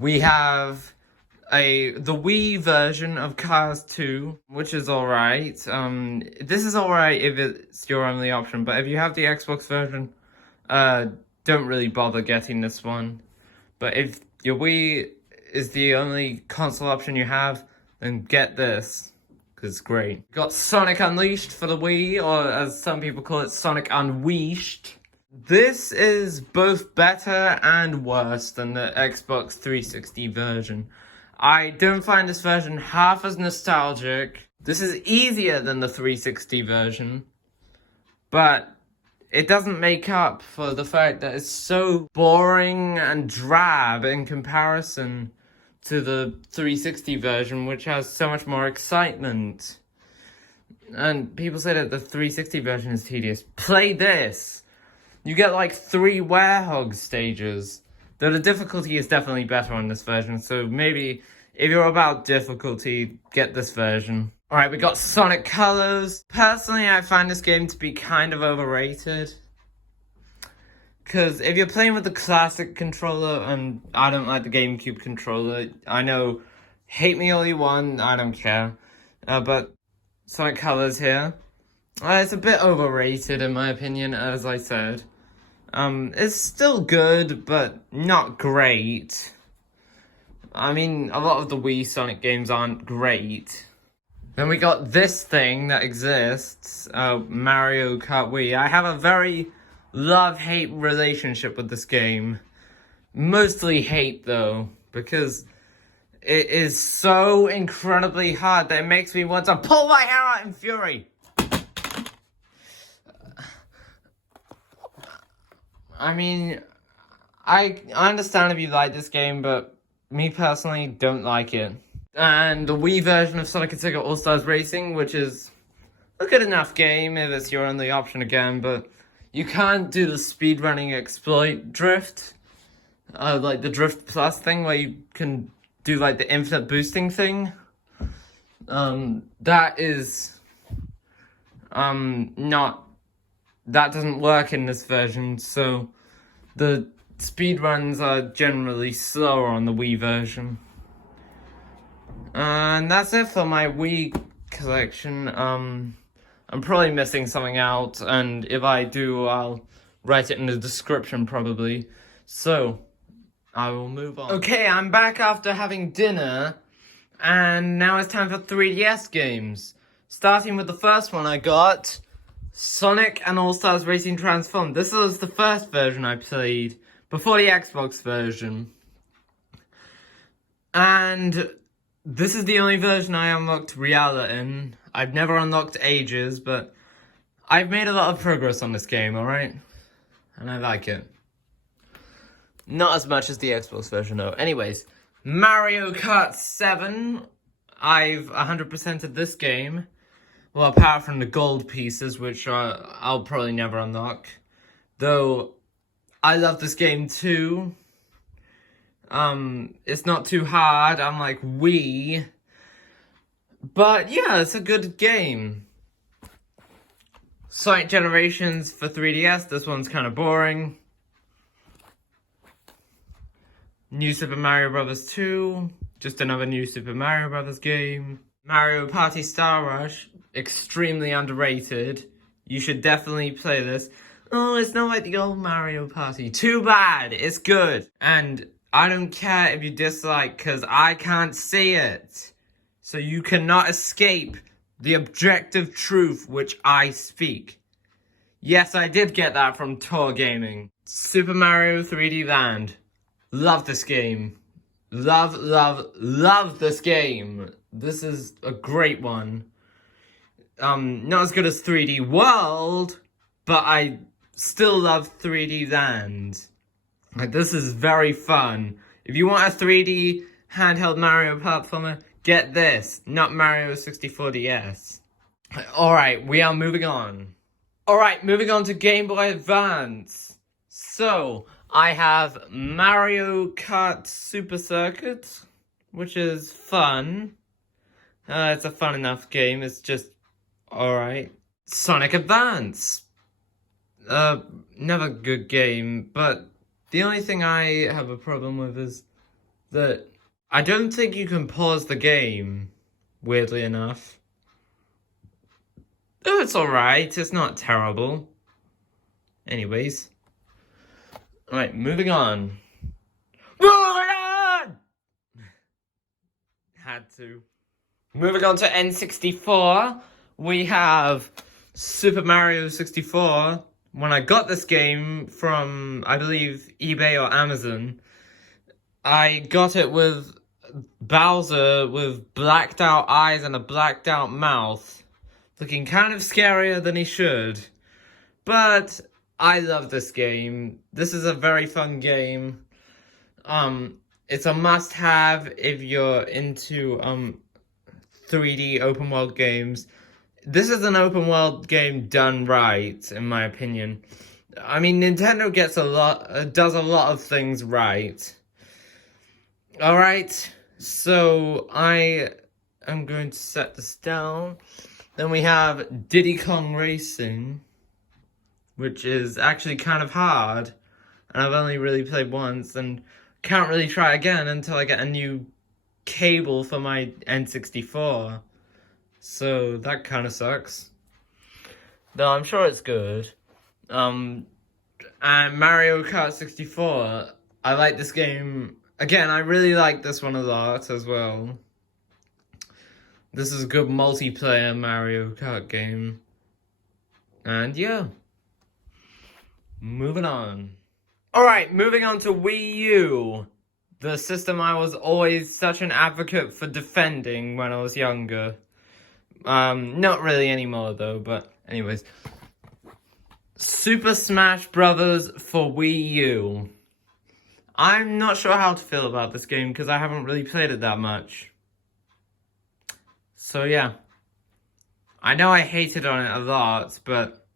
We have the Wii version of Cars 2, which is alright. This is alright if it's your only option, but if you have the Xbox version, don't really bother getting this one. But if your Wii is the only console option you have, then get this, because it's great. We've got Sonic Unleashed for the Wii, or as some people call it, Sonic Unweashed. This is both better and worse than the Xbox 360 version. I don't find this version half as nostalgic. This is easier than the 360 version, but it doesn't make up for the fact that it's so boring and drab in comparison to the 360 version, which has so much more excitement. And people say that the 360 version is tedious. Play this! You get like 3 werehog stages. Though the difficulty is definitely better on this version, so maybe if you're about difficulty, get this version. Alright, we got Sonic Colors. Personally, I find this game to be kind of overrated. Because if you're playing with the classic controller, and I don't like the GameCube controller, I know, hate me all you want, I don't care. But Sonic Colors here, it's a bit overrated in my opinion, as I said. It's still good, but not great. I mean, a lot of the Wii Sonic games aren't great. Then we got this thing that exists, Mario Kart Wii. I have a very love-hate relationship with this game. Mostly hate, though, because it is so incredibly hard that it makes me want to pull my hair out in fury. I mean, I understand if you like this game, but me personally don't like it. And the Wii version of Sonic and Sega All-Stars Racing, which is a good enough game if it's your only option again, but you can't do the speedrunning exploit drift. Like the Drift Plus thing where you can do like the infinite boosting thing. That is that doesn't work in this version, so the speedruns are generally slower on the Wii version. And that's it for my Wii collection. I'm probably missing something out, and if I do, I'll write it in the description probably. So, I will move on. Okay, I'm back after having dinner, and now it's time for 3DS games. Starting with the first one I got, Sonic and All-Stars Racing Transformed. This was the first version I played, before the Xbox version. And this is the only version I unlocked Riala in. I've never unlocked Ages, but I've made a lot of progress on this game, alright? And I like it. Not as much as the Xbox version, though. Anyways, Mario Kart 7. I've 100%ed this game. Well, apart from the gold pieces, which I'll probably never unlock. Though, I love this game too. It's not too hard, unlike Wii. But yeah, it's a good game. Sonic Generations for 3DS, this one's kind of boring. New Super Mario Bros. 2, just another New Super Mario Bros. Game. Mario Party Star Rush, extremely underrated. You should definitely play this. Oh, it's not like the old Mario Party. Too bad, it's good. And I don't care if you dislike, because I can't see it. So you cannot escape the objective truth which I speak. Yes, I did get that from Tor Gaming. Super Mario 3D Land. Love this game. Love, love, love this game. This is a great one. Not as good as 3D World, but I still love 3D Land. Like, this is very fun. If you want a 3D handheld Mario platformer, get this, not Mario 64 DS. Alright, we are moving on. Alright, moving on to Game Boy Advance. So, I have Mario Kart Super Circuit, which is fun. It's a fun enough game, it's just alright. Sonic Advance. Never good game, but the only thing I have a problem with is that I don't think you can pause the game, weirdly enough. Oh, it's alright, it's not terrible. Anyways. Alright, moving on. Moving on! Had to. Moving on to N64, we have Super Mario 64. When I got this game from, I believe, eBay or Amazon, I got it with Bowser with blacked out eyes and a blacked out mouth, looking kind of scarier than he should. But I love this game. This is a very fun game. It's a must-have if you're into 3D open world games. This is an open world game done right, in my opinion. I mean, Nintendo does a lot of things right. Alright, so I am going to set this down. Then we have Diddy Kong Racing, which is actually kind of hard. And I've only really played once, and can't really try again until I get a new cable for my N64. So that kind of sucks. Though I'm sure it's good. And Mario Kart 64. I like this game. Again, I really like this one a lot as well. This is a good multiplayer Mario Kart game. And yeah. Moving on. Alright, moving on to Wii U. The system I was always such an advocate for defending when I was younger. Not really anymore though, but anyways. Super Smash Bros. For Wii U. I'm not sure how to feel about this game because I haven't really played it that much. So yeah. I know I hated on it a lot, but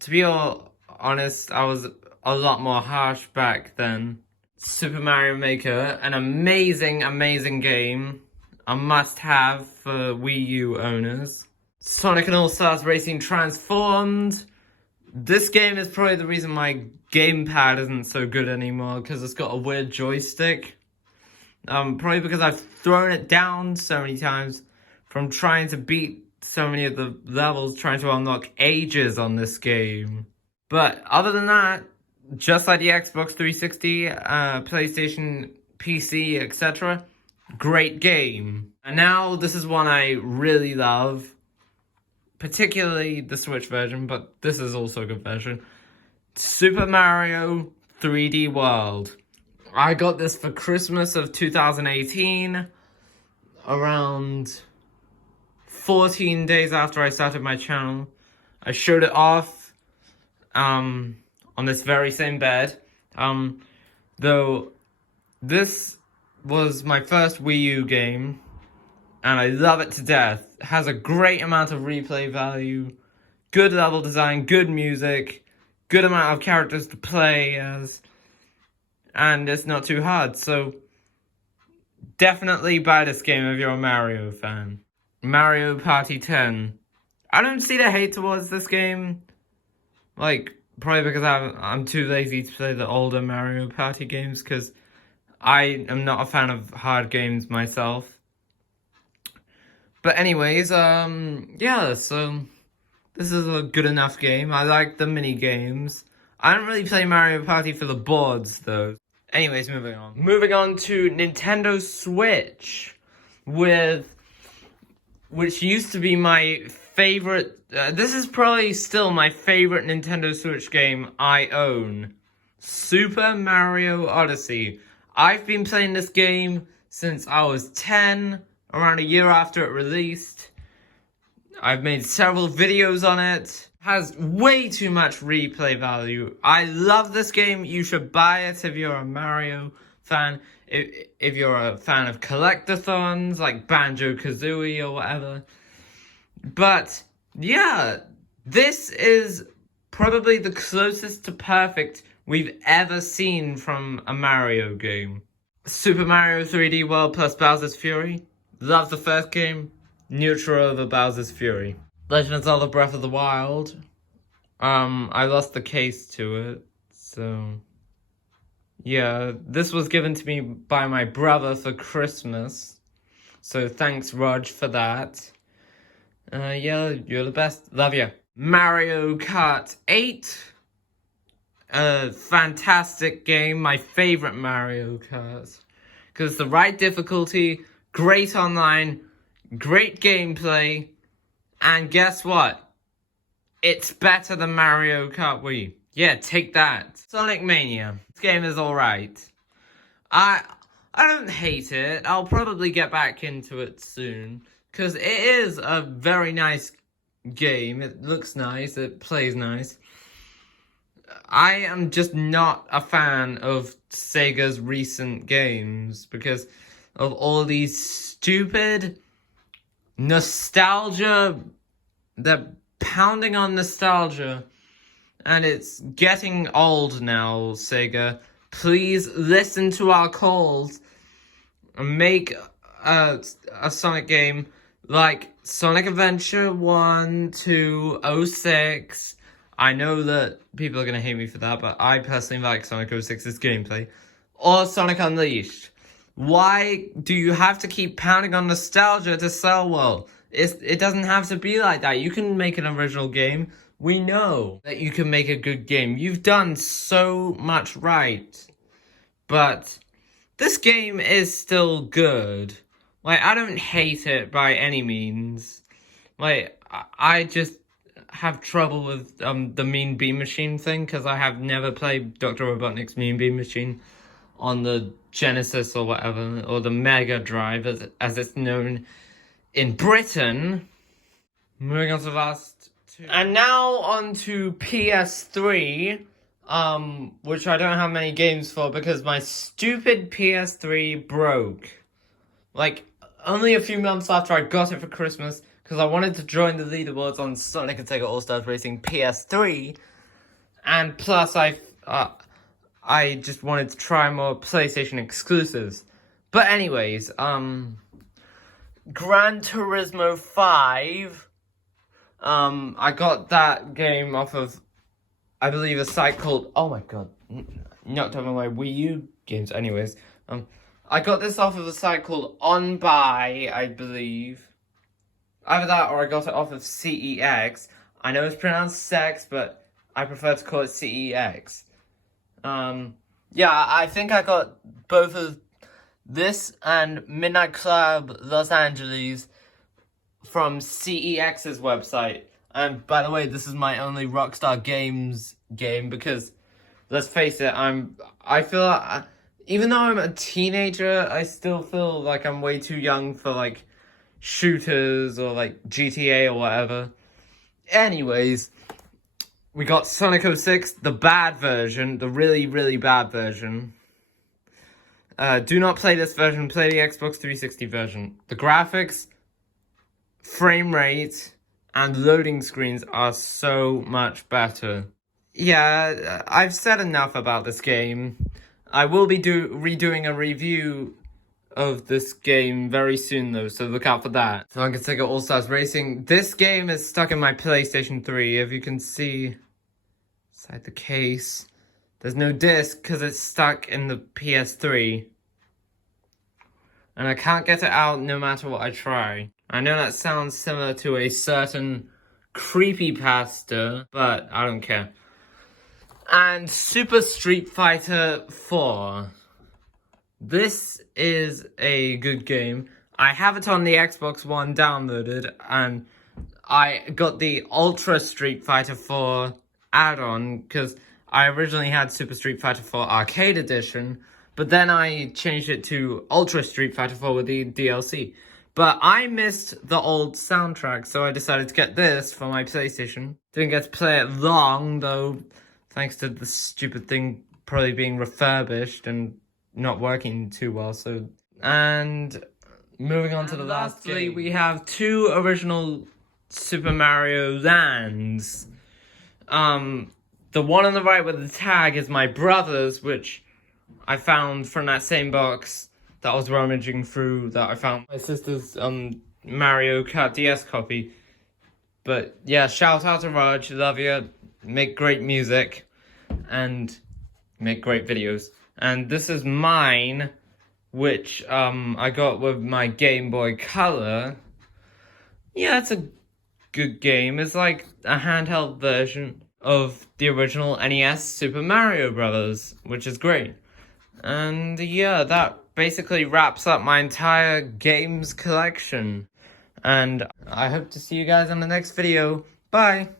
to be all honest, I was a lot more harsh back then. Super Mario Maker, an amazing, amazing game. A must-have for Wii U owners. Sonic and All-Stars Racing Transformed. This game is probably the reason my gamepad isn't so good anymore, because it's got a weird joystick. Probably because I've thrown it down so many times from trying to beat so many of the levels, trying to unlock ages on this game. But other than that, just like the Xbox 360, PlayStation, PC, etc., great game. And now this is one I really love, particularly the Switch version, but this is also a good version. Super Mario 3D World. I got this for Christmas of 2018, around 14 days after I started my channel. I showed it off on this very same bed. Though this was my first Wii U game, and I love it to death. It has a great amount of replay value, good level design, good music, good amount of characters to play as, and it's not too hard, so definitely buy this game if you're a Mario fan. Mario Party 10. I don't see the hate towards this game, like, probably because I'm too lazy to play the older Mario Party games, because I am not a fan of hard games myself. But anyways, yeah, so this is a good enough game. I like the mini games. I don't really play Mario Party for the boards, though. Anyways, moving on. Moving on to Nintendo Switch, which used to be my favorite. This is probably still my favorite Nintendo Switch game I own. Super Mario Odyssey. I've been playing this game since I was 10, around a year after it released. I've made several videos on it. Has way too much replay value. I love this game. You should buy it if you're a Mario fan. If you're a fan of collectathons like Banjo Kazooie or whatever. But yeah, this is probably the closest to perfect we've ever seen from a Mario game. Super Mario 3D World plus Bowser's Fury. Love the first game. Neutral over Bowser's Fury. Legend of Zelda Breath of the Wild. I lost the case to it, so Yeah, this was given to me by my brother for Christmas. So thanks, Rog, for that. Yeah, you're the best. Love you. Mario Kart 8. A fantastic game. My favorite Mario Kart. Because the right difficulty, great online, great gameplay, and guess what? It's better than Mario Kart Wii. Yeah, take that. Sonic Mania. This game is alright. I don't hate it. I'll probably get back into it soon. Because it is a very nice game. It looks nice. It plays nice. I am just not a fan of Sega's recent games. Because of all these stupid nostalgia. They're pounding on nostalgia. And it's getting old now, Sega. Please listen to our calls and make a Sonic game like Sonic Adventure 1 to 06. I know that people are going to hate me for that, but I personally like Sonic 06's gameplay. Or Sonic Unleashed. Why do you have to keep pounding on nostalgia to sell well? It doesn't have to be like that. You can make an original game. We know that you can make a good game. You've done so much right. But this game is still good. Like, I don't hate it by any means. Like, I just have trouble with the Mean Bean Machine thing, because I have never played Dr. Robotnik's Mean Bean Machine on the Genesis or whatever, or the Mega Drive, as it's known in Britain. Moving on to the last two. And now on to PS3, which I don't have many games for because my stupid PS3 broke. Like, only a few months after I got it for Christmas, because I wanted to join the leaderboards on Sonic and Sega All-Stars Racing PS3, and plus I just wanted to try more PlayStation exclusives. But anyways, Gran Turismo 5, I got that game off of, I believe, a site called, oh my god, knocked over my Wii U games. Anyways, I got this off of a site called OnBuy, I believe. Either that or I got it off of CEX. I know it's pronounced sex, but I prefer to call it CEX. Yeah, I think I got both of this and Midnight Club Los Angeles from CEX's website. And by the way, this is my only Rockstar Games game because, let's face it, I feel like, even though I'm a teenager, I still feel like I'm way too young for, like, shooters or, like, GTA or whatever. Anyways, we got Sonic 06, the bad version, the really, really bad version. Do not play this version, play the Xbox 360 version. The graphics, frame rate, and loading screens are so much better. Yeah, I've said enough about this game. I will be redoing a review of this game very soon though, so look out for that. So I'm gonna take All-Stars Racing. This game is stuck in my PlayStation 3, if you can see inside the case. There's no disc because it's stuck in the PS3. And I can't get it out no matter what I try. I know that sounds similar to a certain creepypasta, but I don't care. And Super Street Fighter 4. This is a good game. I have it on the Xbox One downloaded, and I got the Ultra Street Fighter 4 add-on, because I originally had Super Street Fighter 4 Arcade Edition, but then I changed it to Ultra Street Fighter 4 with the DLC. But I missed the old soundtrack, so I decided to get this for my PlayStation. Didn't get to play it long, though, thanks to the stupid thing probably being refurbished and not working too well, so... And moving on to the last game, we have two original Super Mario Lands. The one on the right with the tag is my brother's, which I found from that same box that I was rummaging through, that I found my sister's Mario Kart DS copy. But yeah, shout out to Raj, love you, make great music, and make great videos. And this is mine, which I got with my Game Boy Color. Yeah, it's a good game. It's like a handheld version of the original NES Super Mario Bros., which is great. And yeah, that basically wraps up my entire games collection. And I hope to see you guys on the next video. Bye!